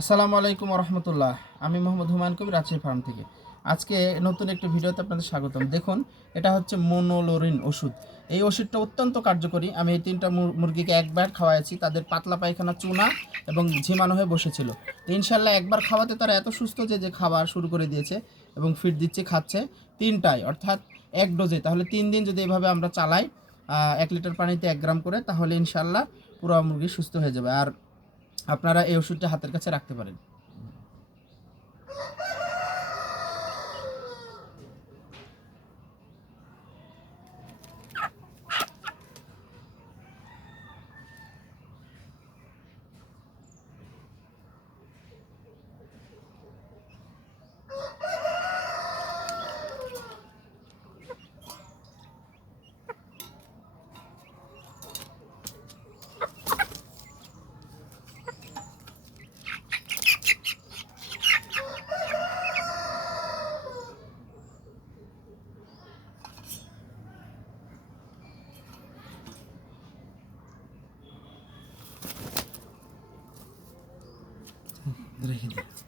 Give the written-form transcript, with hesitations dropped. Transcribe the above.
আসসালামু আলাইকুম রহমতুল্লাহ। আমি মোহাম্মদ হুমায়ুন কবির, রাজশাহী ফার্ম থেকে। আজকে নতুন একটি ভিডিওতে আপনাদের স্বাগতম। দেখুন, এটা হচ্ছে মোনোলোরিন ওষুধ। এই ওষুধটা অত্যন্ত কার্যকরী। আমি এই তিনটা মুরগিকে একবার খাওয়াইছি। তাদের পাতলা পায়খানা, চুনা এবং ঝিমানো হয়ে বসেছিল। ইনশাল্লাহ একবার খাওয়াতে তারা এত সুস্থ যে খাবার শুরু করে দিয়েছে এবং ফিড দিচ্ছে, খাচ্ছে তিনটায়, অর্থাৎ এক ডোজে। তাহলে 3 দিন যদি এভাবে আমরা চালাই, 1 লিটার পানিতে 1 গ্রাম করে, তাহলে ইনশাল্লাহ পুরো মুরগি সুস্থ হয়ে যাবে। আর আপনারা এই ওষুধটা হাতের কাছে রাখতে পারেন। রেখে দিন।